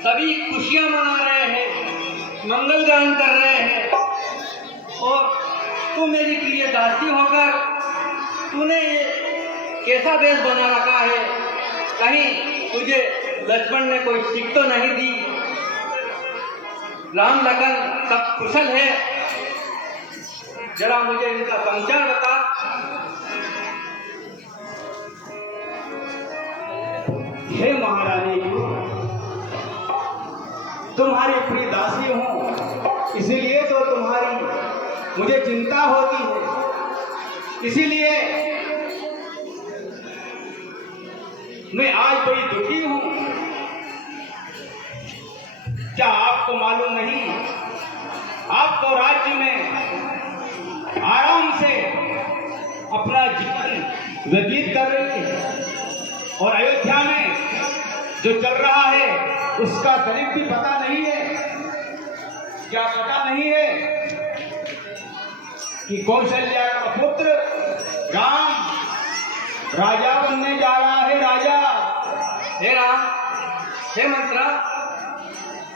सभी खुशियां मना रहे हैं, मंगलगान कर रहे हैं, और तू मेरी प्रिय दासी होकर तूने कैसा वेश बना रखा है? कहीं तुझे लक्ष्मण ने कोई सीख तो नहीं दी? राम लखन सब कुशल है? जरा मुझे इनका समाचार बता। हे महारानी, तुम्हारी प्रिय दासी हूं, इसीलिए तो तुम्हारी मुझे चिंता होती है। इसीलिए मैं आज बड़ी दुखी हूं। क्या आपको मालूम नहीं, आप तो राज्य में आराम से अपना जीवन व्यतीत कर रही है, और अयोध्या में जो चल रहा है उसका करीब भी पता नहीं है। क्या पता नहीं है कि कौशल्या का पुत्र राम राजा बनने जा रहा है? राजा। हे राम, हे मंत्रा,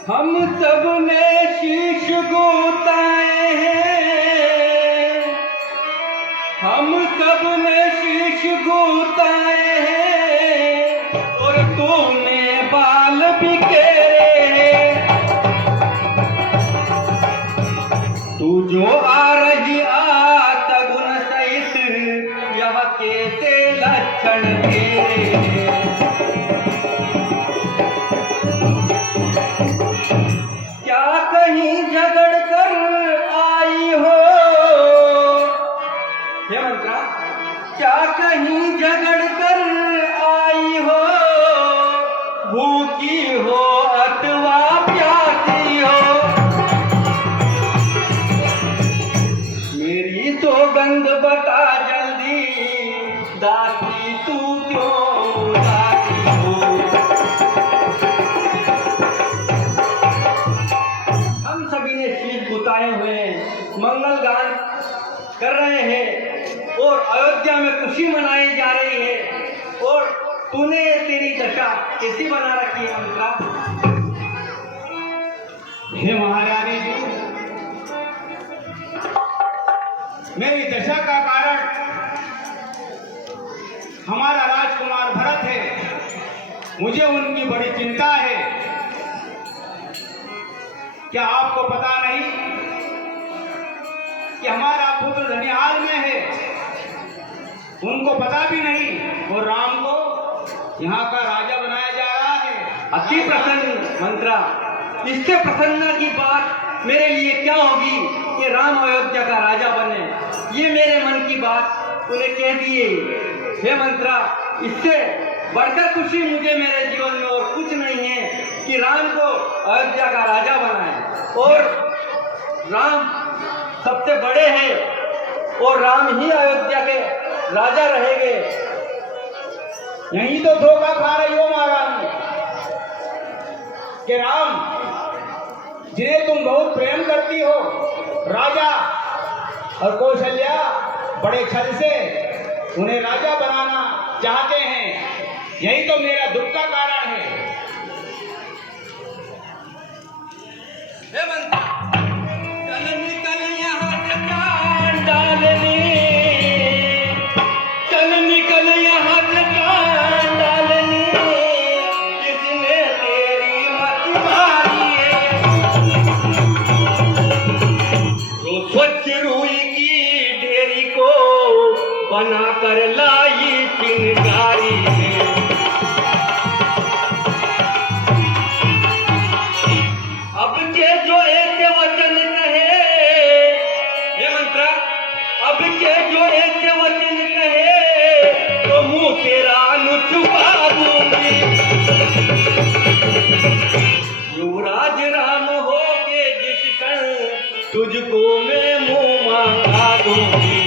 हम सब ने शीश गोताए हैं, हम सब ने शीश गोताए हैं, और तूने बाल बिखेरे हैं। तू जो आ रही आत गुण सहित, यह कैसे लक्षण तेरे? क्या कहीं झगड़ कर आई हो? हे मंत्रा, क्या कहीं झगड़ कर आई हो? भूखी हो अथवा प्यासी हो? मेरी सौगंध बता जल्दी, दासी तू क्यों उदासी हो? हम सभी ने शीश गुताए हुए हैं, मंगल गान कर रहे हैं, और अयोध्या में खुशी मनाई जा रही है, और तूने तेरी दशा कैसी बना रखी है मंत्रा? हे महारानी जी, मेरी दशा का कारण हमारा राजकुमार भरत है। मुझे उनकी बड़ी चिंता है। क्या आपको पता नहीं कि हमारा पुत्र धनिहाल में है? उनको पता भी नहीं, और राम को यहाँ का राजा बनाया जा रहा है। अति प्रसन्न मंत्रा, इससे प्रसन्नता की बात मेरे लिए क्या होगी कि राम अयोध्या का राजा बने? ये मेरे मन की बात तूने कह दी है। हे मंत्रा, इससे बढ़कर खुशी मुझे मेरे जीवन में और कुछ नहीं है कि राम को अयोध्या का राजा बनाए, और राम सबसे बड़े हैं, और राम ही अयोध्या के राजा रहेंगे। यही तो धोखा खा रही हो महारानी कि राम, जिन्हें तुम बहुत प्रेम करती हो, राजा और कौशल्या बड़े छल से उन्हें राजा बनाना चाहते हैं। यही तो मेरा दुख का कारण है। हे मंत्रा, चल निकल यहाँ से जान डालनी, चल निकल यहाँ से जान डालनी, किसने तेरी मत मारी है? जो स्वच्छ रूई की ढेरी को बना कर लाई चिंगारी है। अब के जो ऐसे वचन कहे, ये मंत्रा, अब के जो ऐसे वचन कहे, तो मुंह तेरा नु छुपा दूंगी। युवराज राम हो के जिस क्षण तुझको मैं मुंह मांगा दूंगी।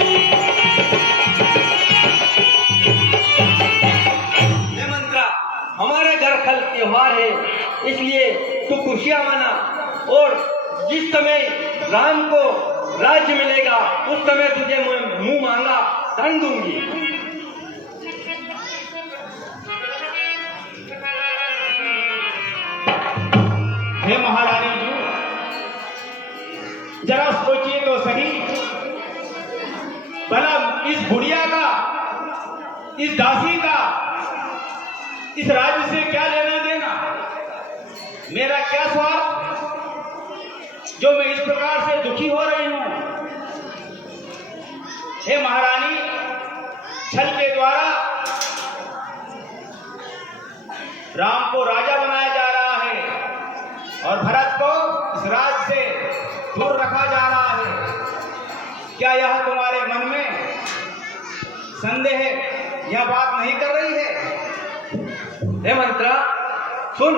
ये मंत्रा, हमारे घर कल त्योहार है, इसलिए तू खुशियां मना, और जिस समय राम को राज्य मिलेगा उस समय तुझे मुंह मांगा धन दूंगी। हे महारानी जी, जरा सोचिए तो सही, भला इस बुढ़िया का, इस दासी का इस राज्य से क्या लेना देना? मेरा क्या स्वार्थ जो मैं इस प्रकार से दुखी हो रही हूं? हे महारानी, छल के द्वारा राम को राजा बनाया जा रहा है और भरत को इस राज्य से दूर रखा जा रहा है। क्या यह तुम्हारे मन में संदेह यह बात नहीं कर रही है? हे मंत्रा, सुन,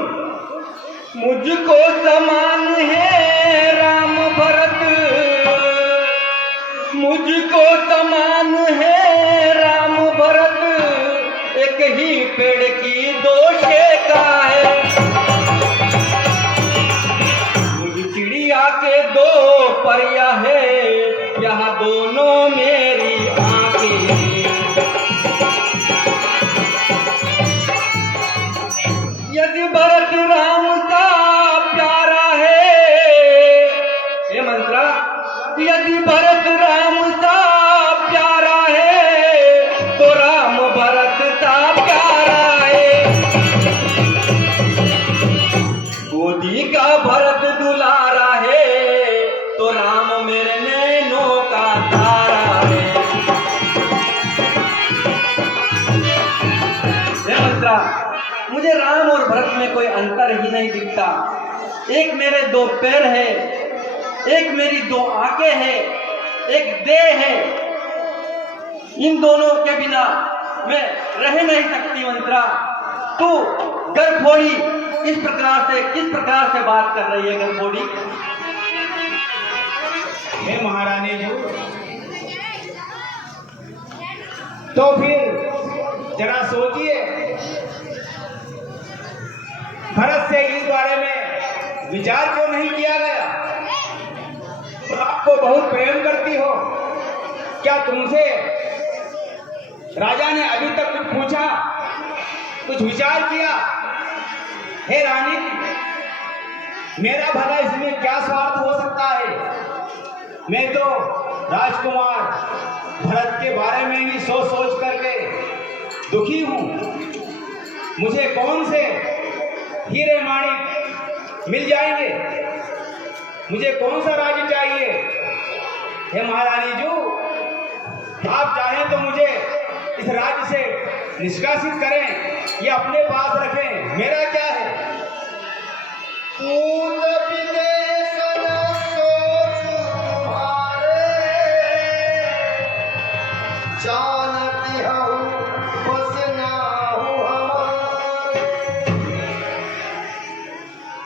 मुझको समान है राम भरत, मुझको समान है राम भरत, एक ही पेड़ की दो शाखा है। मुझ चिड़िया के दो परिया है, यह दोनों मेरी आंखें। यदि भरत राम का प्यारा है, हे मंत्रा, यदि भरत राम का प्यारा है तो राम भरत का प्यारा है। गोदी का भरत दुलारा है तो राम मेरे नैनों का तारा है। हे मंत्रा, मुझे राम और भरत में कोई अंतर ही नहीं दिखता। एक मेरे दो पैर है, एक मेरी दो आंखें हैं, एक देह है। इन दोनों के बिना मैं रह नहीं सकती। मंत्रा, तू गर्भोड़ी किस प्रकार से बात कर रही है? गर्भोड़ी, हे महारानी जी, तो फिर जरा सोचिए, भरत से इस बारे में विचार क्यों नहीं किया गया? तो आपको बहुत प्रेम करती हो, क्या तुमसे राजा ने अभी तक कुछ पूछा, कुछ विचार किया? हे रानी, मेरा भला इसमें क्या स्वार्थ हो सकता है? मैं तो राजकुमार भरत के बारे में ही सोच करके दुखी हूं। मुझे कौन से हीरे माणिक मिल जाएंगे? मुझे कौन सा राज्य चाहिए? हे महारानी जी, आप चाहें तो मुझे इस राज्य से निष्कासित करें या अपने पास रखें, मेरा क्या है?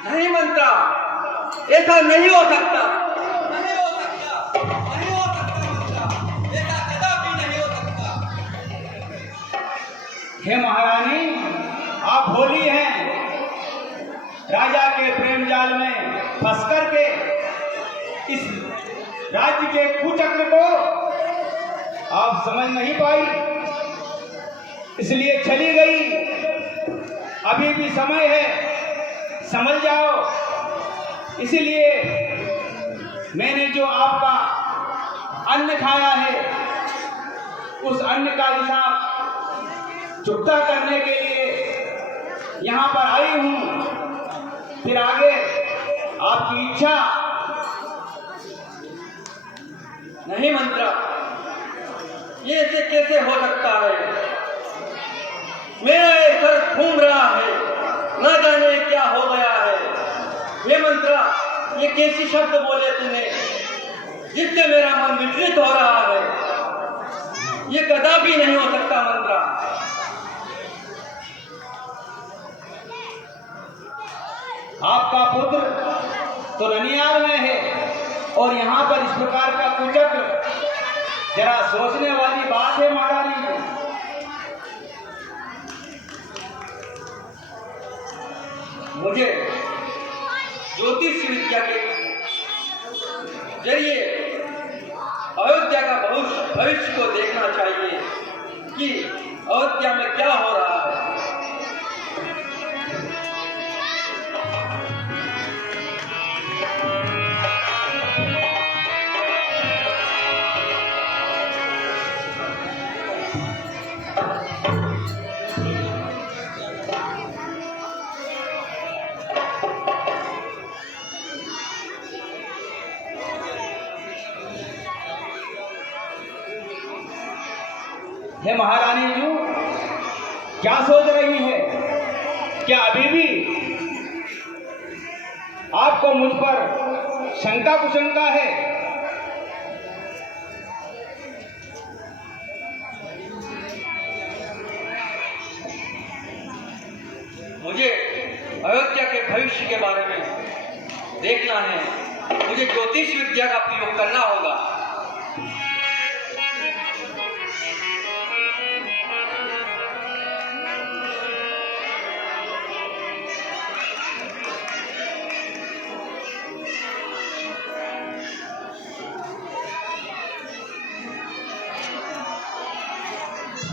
नहीं मंत्रा, ऐसा नहीं हो सकता। हे महारानी, आप भोली हैं। राजा के प्रेम जाल में फंस करके इस राज्य के कुचक्र को आप समझ नहीं पाई, इसलिए चली गई। अभी भी समय है, समझ जाओ। इसलिए मैंने जो आपका अन्न खाया है, उस अन्न का हिसाब चुकता करने के लिए यहाँ पर आई हूँ। फिर आगे आपकी इच्छा। नहीं मंत्रा, ये ऐसे कैसे हो सकता है? मेरा ये सर घूम रहा है, न जाने क्या हो गया है। ये मंत्रा, ये कैसी शब्द बोले तूने जिससे मेरा मन विचलित हो रहा है? ये कदापि नहीं हो सकता मंत्रा। आपका पुत्र तो ननियाल में है और यहाँ पर इस प्रकार का कुचक्र, जरा सोचने वाली बात है महारानी। मुझे ज्योतिष विद्या के जरिए अयोध्या का भविष्य को देखना चाहिए कि अयोध्या में क्या हो रहा है। हे महारानी जू, क्या सोच रही है? क्या अभी भी आपको मुझ पर शंका कुशंका है? मुझे अयोध्या के भविष्य के बारे में देखना है। मुझे ज्योतिष विद्या का प्रयोग करना होगा।